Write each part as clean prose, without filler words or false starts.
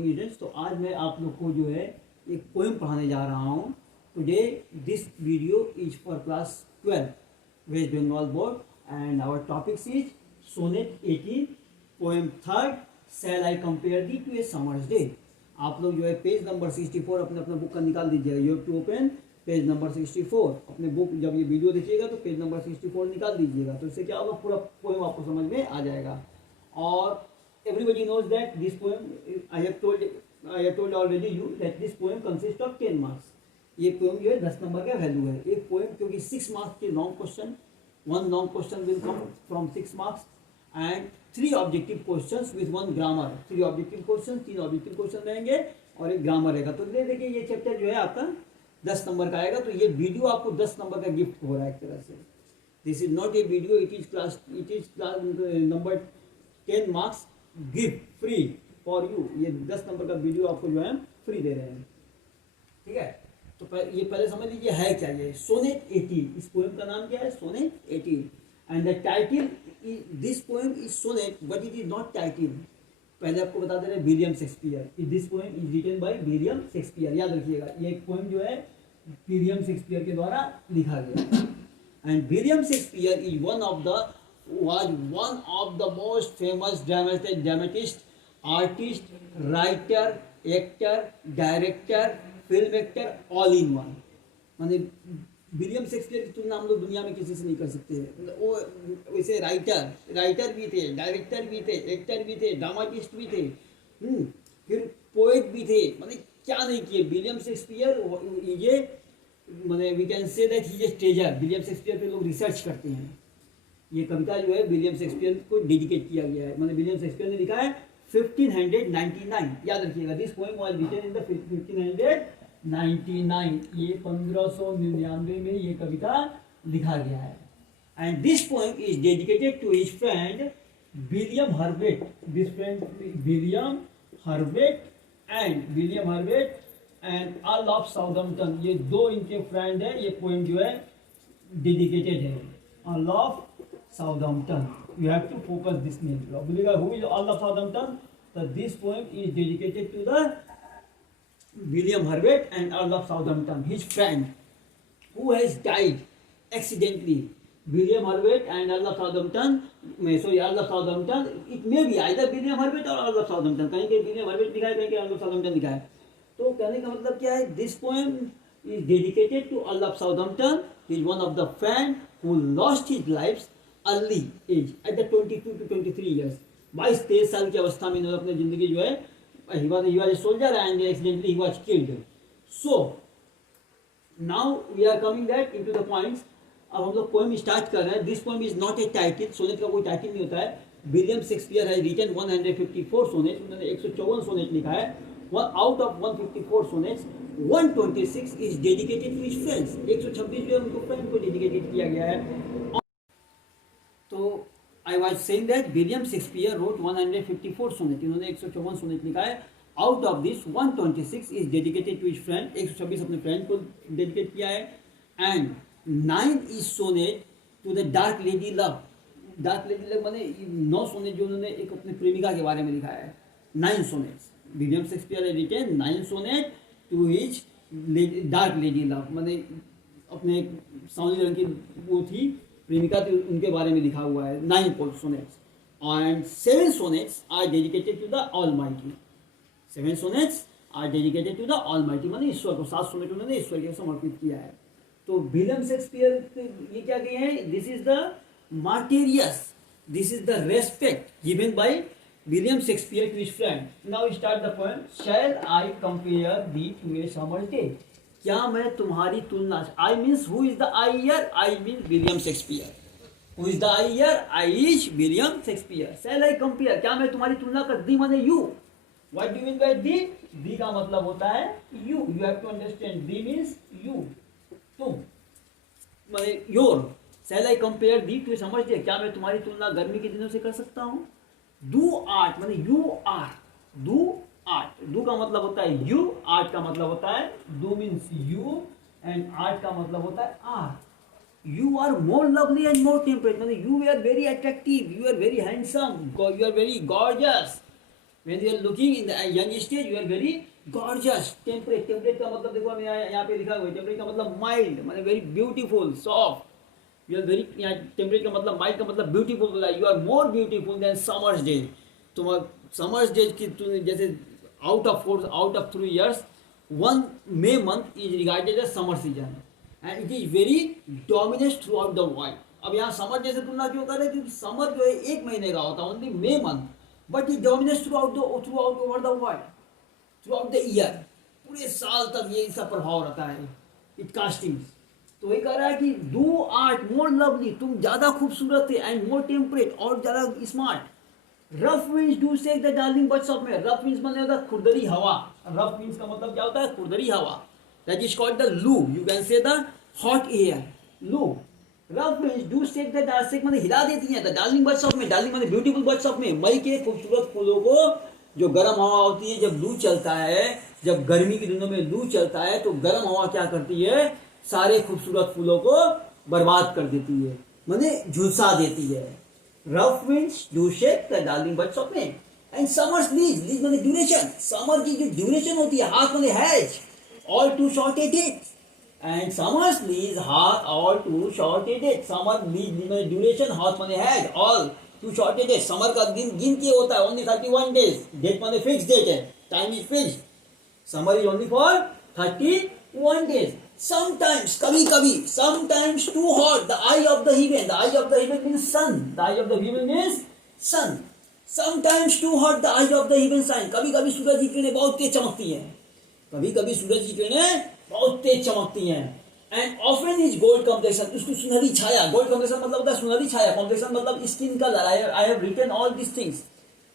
Students, तो आज मैं आप लोग को जो है एक पोएम पढ़ाने जा रहा हूँ. Today this video is for class 12 West Bengal board and our topics is sonnet 18 poem third shall I compare thee to a summer's day. आप लोग जो है पेज नंबर 64 अपने अपना बुक का निकाल दीजिएगा. You have to open page number 64. अपने बुक जब ये वीडियो देखिएगा तो पेज नंबर 64 निकाल दीजिएगा. तो इससे क्या होगा, पूरा पोएम आपको समझ में आ जाएगा. और everybody knows that this poem I have told already you that this poem consists of 10 marks. ये पोएम जो है 10 नंबर का वैल्यू है. एक पोएम क्योंकि 6 मार्क्स के long question, one long question will come from 6 marks and 3 objective questions with 1 grammar. 3 objective question, 3 objective question रहेंगे और एक ग्रामर रहेगा. तो देखिए ये चैप्टर जो है आपका 10 नंबर का आएगा. तो ये वीडियो आपको 10 नंबर का गिफ्ट हो रहा है एक तरह से. This is not A video, it is class number 10 marks gift free for you. ये 10 नंबर का वीडियो आपको जो है फ्री दे रहे हैं. ठीक है, तो ये पहले समझ लीजिए है क्या. ये सोनेट 18, इस पोएम का नाम क्या है, sonnet 18. And the title, this poem is sonnet but it is not title. पहले आपको बता दे रहे हैं William Shakespeare. This poem is written by William Shakespeare. याद रखिएगा ये एक पोएम जो है विलियम शेक्सपियर के द्वारा लिखा गया. And William Shakespeare is was one of the most famous dramatist, artist, writer, actor, director, film actor, all in one. माने विलियम शेक्सपियर की तुलना हम लोग दुनिया में किसी से नहीं कर सकते हैं. वो वैसे राइटर भी थे, डायरेक्टर भी थे, एक्टर भी थे, ड्रामाटिस्ट भी थे, फिर पोएट भी थे. माने क्या नहीं किए विलियम शेक्सपियर. ये माने we can say that he is a treasure. William Shakespeare पे लोग रिसर्च करते हैं. ये कविता जो है विलियम शेक्सपियर को डेडिकेट किया गया है. मतलब विलियम शेक्सपियर ने लिखा है 1599. याद रखिएगा this poem was written in the 1599. ये 1599 में ये कविता लिखा गया है. And this poem is dedicated to his friend William Herbert. This friend William Herbert and Earl of Southampton. ये दो इनके फ्रेंड है. ये पोएम जो है डेडिकेटेड है. Earl of Southampton. You have to focus this name. बोलिएगा who is Earl of Southampton? So this poem is dedicated to the William Herbert and Earl of Southampton, his friend, who has died accidentally. William Herbert and Earl of Southampton. Earl of Southampton. It may be either William Herbert or Earl of Southampton. कहीं के William Herbert लिखा है, कहीं के Earl of Southampton लिखा है. तो कहने का मतलब क्या है? This poem is dedicated to Earl of Southampton. He is one of the friend who lost his lives early age at the 22 to 23 years. 22-23 साल की अवस्था में इन्होंने अपनी जिंदगी जो है he was a soldier and accidentally he was killed. So now we are coming that into the points. अब हम लोग पोएम स्टार्ट कर रहे हैं. This poem is not a title. Sonnet का कोई टाइटल नहीं होता है. William Shakespeare has written 154 sonnet. उन्होंने 154 सोनेट लिखा है. Out of 154 sonnets 126 is dedicated to his friends. 126 जो है उनको फ्रेंड को डेडिकेटेड किया गया है. तो I was saying that William Shakespeare wrote 154 sonnet. इन्होंने 154 सोनेट लिखा है. Out of this 126 is dedicated to his friend. 126 अपने फ्रेंड को डेडिकेट किया है. And 9 is sonnet to the dark lady love. Dark lady love माने 9 सोनेट जो उन्होंने एक अपने प्रेमिका के बारे में लिखा है. 9 sonnets William Shakespeare has written 9 sonnet to his dark lady love. माने अपने सांवली रंग की वो थी प्रेमिका थी, उनके बारे में लिखा हुआ है. 9 sonnets and 7 sonnets are dedicated to the almighty. 7 sonnets are dedicated to the almighty माने ईश्वर को. 7 सोनेट उन्होंने ईश्वर के समर्पित किया है. तो विलियम शेक्सपियर ये क्या कहे हैं, this is the martyrious, this is the respect given by William Shakespeare to his friend. Now start the poem. Shall I compare thee to a summer day. क्या मैं तुम्हारी तुलना, I means who is the I here, I mean William Shakespeare. Who is the I here, I is William Shakespeare. Shall I compare, क्या मैं तुम्हारी तुलना कर thee माने you. What do you mean by thee. Thee का मतलब होता है you. You have to understand. Thee means you, तुम माने your. Shall I compare thee to समझ दे, क्या मैं तुम्हारी तुलना गर्मी के दिनों से कर सकता हूँ. डू आर्ट माने you are. Thou art. Thou का मतलब होता है यू, आर्ट का मतलब होता है thou means you and art का मतलब होता है are. You are more lovely and more temperate. मतलब you are very attractive, you are very handsome, you are very gorgeous. When you are looking in the young stage, you are very gorgeous. Temperate, temperate का मतलब देखो हमें यहाँ पे लिखा हुआ है. Temperate का मतलब mild, मतलब very beautiful, soft. You are very, यहाँ temperate का मतलब mild का मतलब beautiful बोला. You are more beautiful than summer's day. तुम summer's day की जैसे out of 3 years, 1 May month is regarded as summer season, and it is very dominant throughout the world. अब यहाँ समर जैसे तुलना क्यों कर रहे हैं, क्योंकि समर जो है 1 महीने का होता है, only May month, but it dominates through out over the world, through out the year, पूरे साल तक ये इसका प्रभाव रहता है, इट कास्टिंग. तो वही कह रहा है कि डू आर्ट मोर लवली, तुम ज्यादा खूबसूरत थे, एंड मोर टेम्परेट, और ज्यादा smart. Rough winds do shake the darling birds of may. Rough winds मतलब होता है खुरदरी हवा. रफ विंड्स का मतलब क्या होता है, खुरदरी हवा. That is called the loo. You can say the hot air, loo. Rough winds do shake the darling मतलब हिला देती हैं. The darling birds of May, darling मतलब ब्यूटीफुल बर्ड्स ऑफ मे, मई के खूबसूरत फूलों को. जो गर्म हवा होती है, जब लू चलता है, जब गर्मी के दिनों में लू चलता है, तो गर्म हवा क्या करती है, सारे खूबसूरत फूलों को बर्बाद कर देती है, माने झुलसा देती है. Rough winds do shake the darling birds of May. And summers lease, lease माने ड्यूरेशन. समर की जो ड्यूरेशन होती है, हाथ माने has, all too shorted it. And summers lease hath all too shorted it. Summer lease माने duration, hath माने has, all too shorted it. Summer का दिन गिन के होता है, ओनली 31 days. डेट माने फिक्स डेट है, time is fix. Summer is only for 31 days. Sometimes, कभी कभी, sometimes too hot, the eye of the heaven. The eye of the heaven means sun. The eye of the heaven means sun. Sometimes too hot, the eye of the heaven shine. कभी कभी सूरज की किरणें बहुत तेज चमकती हैं. कभी कभी सूरज की किरणें बहुत तेज चमकती हैं. And often is gold complexion. उसकी सुनहरी छाया. Gold complexion मतलब होता है सुनहरी छाया. Complexion मतलब skin color. I have written all these things.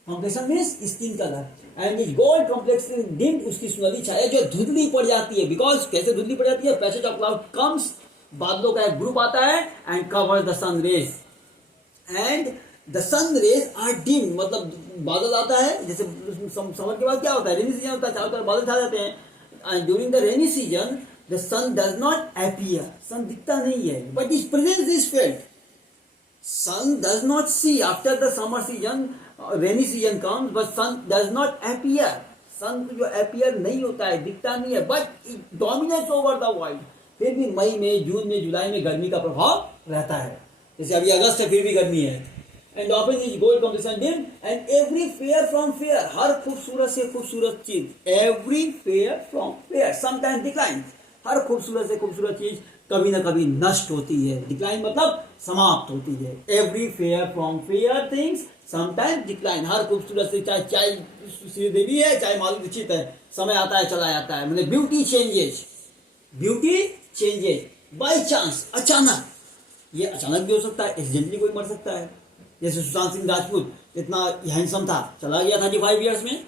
Complexion means skin color. And is gold complexion deemed, उसकी सुनहरी छाया जो धुंधली पड़ जाती है. बिकॉज कैसे धुंधली पड़ जाती है, पैसेज ऑफ क्लाउड कम्स, बादलों का एक ग्रुप आता है, and cover the sun rays. And the sun rays are dim, मतलब बादल आता है. जैसे समर के बाद क्या होता है, रेनी सीजन होता है, चारों तरफ बादल छा जाते हैं. And during the rainy season the sun does not appear, sun दिखता नहीं है, but is presence is felt. Sun does not see after the summer season, rainy season comes, but sun does not appear. Sun जो appear नहीं होता है, दिखता नहीं है, but it dominates over the world. फिर भी मई में, जून में, जुलाई में गर्मी का प्रभाव रहता है. जैसे अभी अगस्त है, फिर भी गर्मी है. And often is gold complexion dim, and every fair from fair, हर खूबसूरत से खूबसूरत चीज, every fair from fair sometimes declines. हर खूबसूरत से खूबसूरत चीज कभी ना कभी नष्ट होती है. डिक्लाइन मतलब समाप्त होती है. Every fair from fair things sometimes decline. हर खूबसूरत से, चाहे श्रीदेवी है, चाहे मालूम दीक्षित है, समय आता है चला जाता है. मतलब beauty changes, beauty changes by chance, अचानक. ये अचानक भी हो सकता है, एक्सीडेंटली कोई मर सकता है. जैसे सुशांत सिंह राजपूत इतना हैंडसम था, चला गया 35 ईयर्स में.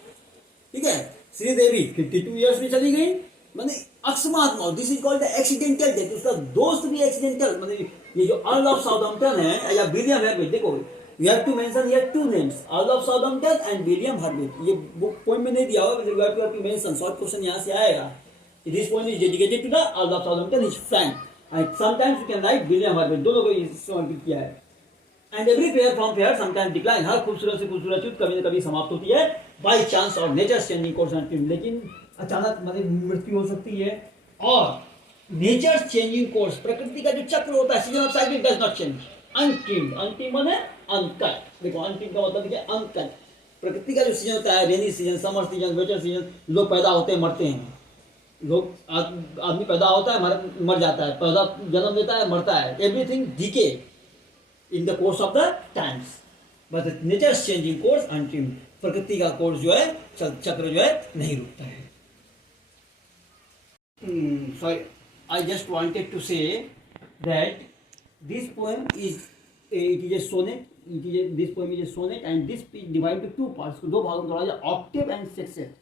ठीक है, श्रीदेवी 52 ईयर्स में चली गई. मतलब अकस्मात मौत. This is called accidental death. उसका दोस्त भी एक्सीडेंटल. मतलब ये जो अर्ल ऑफ साउथहैम्पटन है या विलियम हर्बेट, देखो you have to mention here two names, Earl of Southampton and William Herbert. ये बुक पॉइंट में नहीं दिया हुआ, you have to mention. Short question यहां से आएगा. This point is dedicated to the Earl of Southampton, his friend, and sometimes you can write William Herbert. दोनों को समर्पित किया है. And every fair from fair sometimes decline. हर खूबसूरत से खूबसूरत चीज कभी न कभी समाप्त होती है बाय चांस और nature changing course and trim. लेकिन अचानक मतलब मृत्यु हो सकती है. और नेचर चेंजिंग कोर्स, प्रकृति का जो चक्र होता है, season of cycle does not change. Untrimmed, untrimmed माने अनकट. देखो अनट्रिम्ड का मतलब क्या, अनकट. प्रकृति का जो सीजन होता है, rainy season, summer season, winter season, लोग पैदा होते हैं, मरते हैं. लोग, आदमी पैदा होता है, मर जाता है, पैदा जन्म लेता है, मरता है. Everything decay in the course of the times, but nature changing course untrimmed. प्रकृति का कोर्स जो है, चक्र जो है, नहीं रुकता है. Sorry, I just wanted to say that this poem is a sonnet. This poem is a sonnet, and this is divided into 2 parts. दो भागों में तोड़ा जाए, octave and sextet.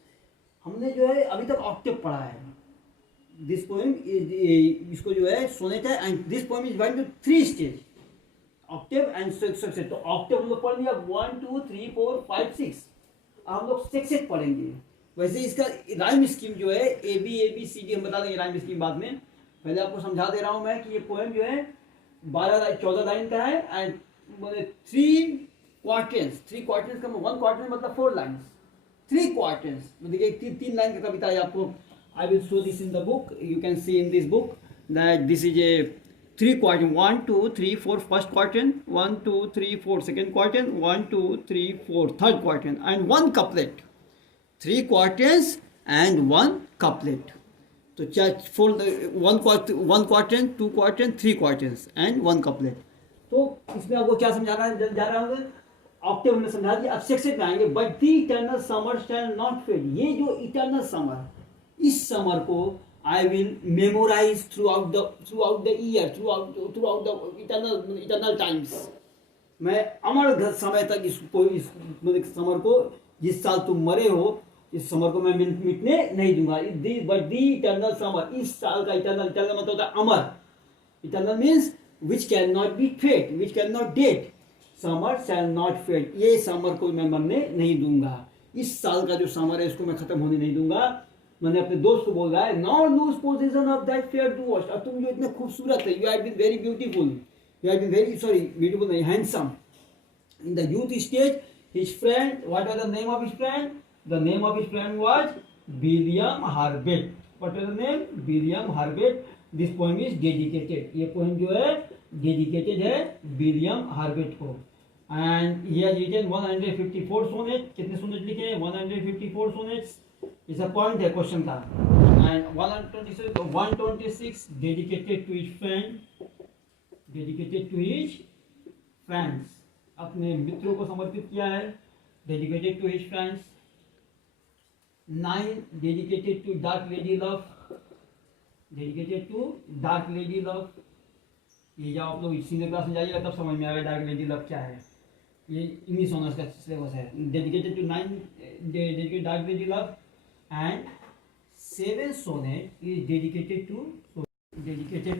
हमने जो है अभी तक octave पढ़ा है. This poem is इसको जो है sonnet है, and this poem is divided into 3 stages, octave and sextet. तो octave हम लोग पढ़ लिया 1 2 3 4 5 6. अब हम लोग sextet पढ़ेंगे. वैसे इसका राइम स्कीम जो है ABCD हम बता देंगे राइम स्कीम बाद में. पहले आपको समझा दे रहा हूं मैं कि ये पोएम जो है 14 लाइन का है. एंड 3 क्वार्टर्स का 1 क्वार्टर मतलब 4 लाइन्स. 3 क्वार्टर्स। तो देखिए तीन लाइन की कविता है आपको। I will show this in the book, you can see in this book that this is a 3 quarter, 1 2 3 4 first quarter, 1 2 3 4 second quarter, 1 2 3 4 third quarter and 1 couplet. 3 quarters and 1 couplet. तो for one quarter, 2 quarter, 3 quarters and 1 couplet. तो इसमें आपको क्या समझाना जा रहा है, Octave हमने समझा दिया। अब सेक्शन में आएंगे। But the eternal summer shall not fade. ये जो इटर्नल समर, इस समर को I will memorise throughout the year, throughout the eternal times. मैं अमर समय तक इसको, इस समर को, जिस साल तुम मरे हो, इस समर को मैं मिटने नहीं दूंगा। बट द इटर्नल समर, इस साल का इटर्नल, इटर्नल मतलब होता है अमर। Eternal means which can not be fade, which can not date. Summer shall not fade, ये समर को मैं मरने नहीं दूंगा। इस साल का जो समर है इसको मैं खत्म होने नहीं दूंगा। मैंने अपने दोस्त को बोल रहा है, not lose position of that fair to watch. और तुम जो इतने खूबसूरत है, you have been very beautiful, you have been very, sorry beautiful नहीं, handsome in the youth stage. His friend, what was the name of his friend? The name of his friend was William Herbert. What was the name? William Herbert. This poem is dedicated, ये poem जो है dedicated है William हार्वेट को। And he has written 154 sonnet. कितने sonnet लिखे हैं? 154 sonnets. इस point है क्वेश्चन का। And 126 dedicated to his friend, dedicated to his friends, अपने मित्रों को समर्पित किया है, dedicated to his friends. 9 dedicated to dark lady love, dedicated to dark lady love. ये जब आप लोग सीनियर क्लास में जाइएगा तब समझ में आएगा डार्क लेडी लव क्या है। ये इंग्लिश ऑनर्स का सिलेबस है। Dedicated to 9 dedicated dark lady love and 7 sonnet is dedicated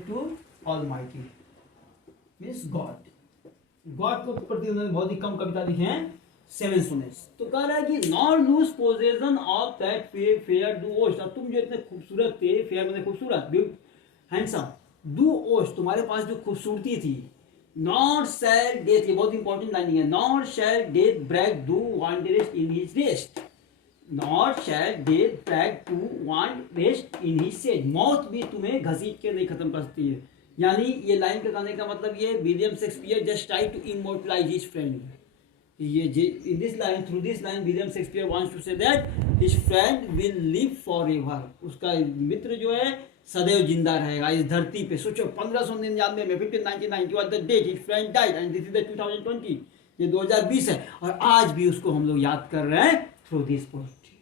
to almighty, means God. God को प्रति उन्होंने बहुत ही कम कविता लिखे हैं, 7 सोनेट्स। तो कह रहा है कि not lose possession of that fair thou owest. अब तुम जो इतने खूबसूरत थे, फेयर मतलब खूबसूरत, हैंडसम, डू ओस्ट, तुम्हारे पास जो खूबसूरती थी, नॉट शैल डेथ, ये बहुत इंपॉर्टेंट लाइन है, not shall death brag thou want in his rest, not shall death brag thou want rest in his shade. मौत भी तुम्हें घसीट के नहीं खत्म कर सकती है। यानी ये लाइन का कहने का मतलब ये, William Shakespeare just try to immortalize his friend. ये in this line, through this line, William Shakespeare wants to say that his friend will live forever. उसका मित्र जो है सदैव जिंदा रहेगा इस धरती पे। सोचो 1599 में 1599 was the date his friend died and this is the 2020, ये 2020 है और आज भी उसको हम लोग याद कर रहे हैं through this poetry।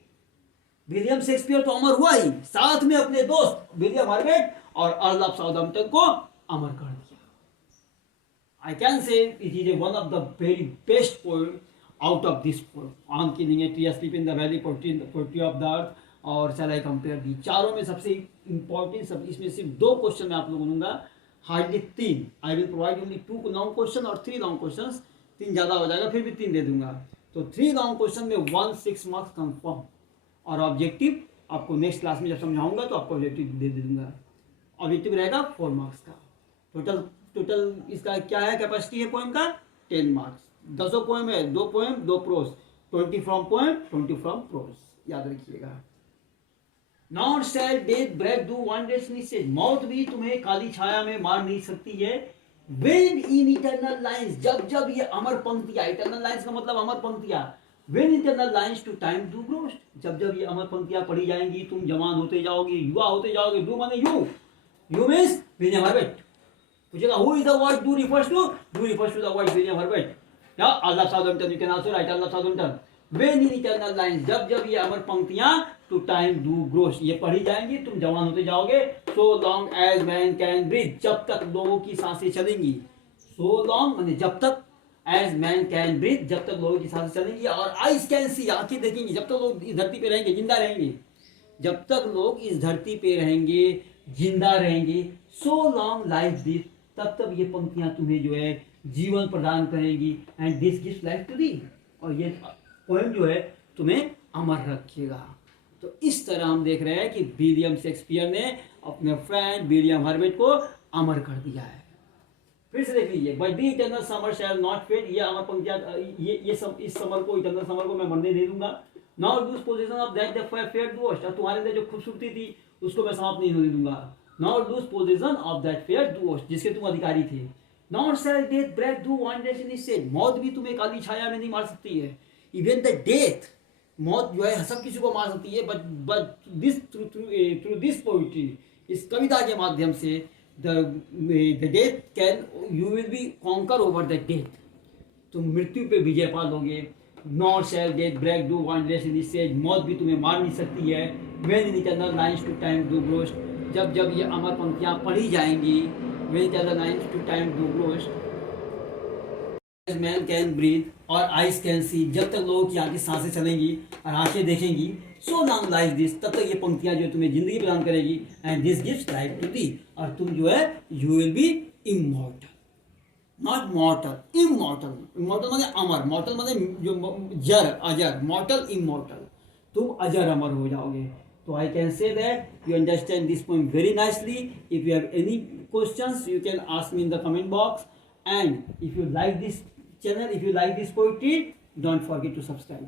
William Shakespeare तो अमर हुआ ही, साथ में अपने दोस्त विलियम हार्वेट और अर्ल ऑफ साउथहैम्पटन को अमर कर दिया। I can say it is one of the very best poem out of this poem. On killing a tree, asleep in the valley, poetry of the earth, और shall I compare the चारों में सबसे important, सब इसमें सिर्फ 2 question मैं आप लोगों को दूंगा, hardly 3। I will provide only 2 long question और 3 लॉन्ग क्वेश्चन। 3 ज़्यादा हो जाएगा, फिर भी 3 दे दूंगा। तो 3 लॉन्ग क्वेश्चन में 16 मार्क्स कंफर्म, और ऑब्जेक्टिव आपको नेक्स्ट क्लास में जब समझाऊंगा तो आपको ऑब्जेक्टिव दे दूंगा। ऑब्जेक्टिव रहेगा 4 मार्क्स का। टोटल इसका क्या है, कैपेसिटी है पोएम का 10 मार्क्स। 10 पोएम है, 2 poem 2 prose, 20 from poem 20 from prose, याद रखिएगा। Not shall death break thou wander'st निश्चय, मौत भी तुम्हें काली छाया में मार नहीं सकती है। वेन इन इटर्नल लाइन्स, जब ये अमर पंक्तियां, इटर्नल लाइन्स का मतलब अमर पंक्तियां, when eternal lines to time thou growest, जब ये अमर पंक्तियां पढ़ी जाएंगी तुम जवान होते जाओगे, युवा होते जाओगे। डू माने यू मीन्स विलियम हार्वेट। पूछेगा who is the word do refers to? Do refers to the word William Herbert. Now Earl of Southampton, you can also write Earl of Southampton. When in eternal lines, जब ये अमर पंक्तियां to time do grows, ये पढ़ी जाएंगी तुम जवान होते जाओगे। So long as man can breathe, जब तक लोगों की सांसें चलेंगी। So long माने जब तक, as man can breathe, जब तक लोगों की सांसें चलेंगी, और eyes can see, आंखें देखेंगी, जब तक लोग इस धरती पे रहेंगे, जिंदा रहेंगे, जब तक लोग इस धरती पे रहेंगे, जिंदा रहेंगे। So long life this, तब ये पंक्तियां तुम्हें जो है जीवन प्रदान करेगी। And this gives life to thee, और ये पोएम जो है तुम्हें अमर रखेगा। तो इस तरह हम देख रहे हैं कि विलियम शेक्सपियर ने अपने फ्रेंड विलियम हार्वेट को अमर कर दिया है। फिर से देख लीजिए, but the eternal summer shall not fade, ये अमर पंक्तियां, इस समर को, इटर्नल समर को मैं मरने दे दूंगा। Now lose position of that the fair doers, तुम्हारे अंदर जो खूबसूरती थी उसको मैं समाप्त नहीं होने दूंगा। Now lose position of that fair doers, जिसके तुम अधिकारी थे। Not shall death break through one day in stage, मौत भी तुम्हें काली छाया में नहीं मार सकती है। इवन द डेथ, मौत जो है सब किसी को मार सकती है, but this through this poetry, इस कविता के माध्यम से the death can, you will be conquer over the death, तुम मृत्यु पे विजय पा लोगे। Not shall death break thou one less in stage, मौत भी तुम्हें मार नहीं सकती है। When in eternal lines to time thou growest, जब ये अमर पंक्तियां पढ़ी जाएंगी, when eternal lines to time thou growest, man can breathe और आइज कैन सी, जब तक लोगों की आंखें सांसें चलेंगी और आंखें देखेंगी, सो लॉन्ग लाइफ दिस, तब तक ये पंक्तियां जो तुम्हें जिंदगी प्रदान करेगी। And this gives life to thee, और तुम जो है you will be immortal, not mortal, immortal. Immortal माने अमर, मॉर्टल माने जो जर, अजर, मॉर्टल इमॉर्टल, तुम अजर अमर हो जाओगे। तो I can say that you understand this poem very nicely. If you have any questions you can ask me in the comment box, and if you like this channel, if you like this poetry, don't forget to subscribe.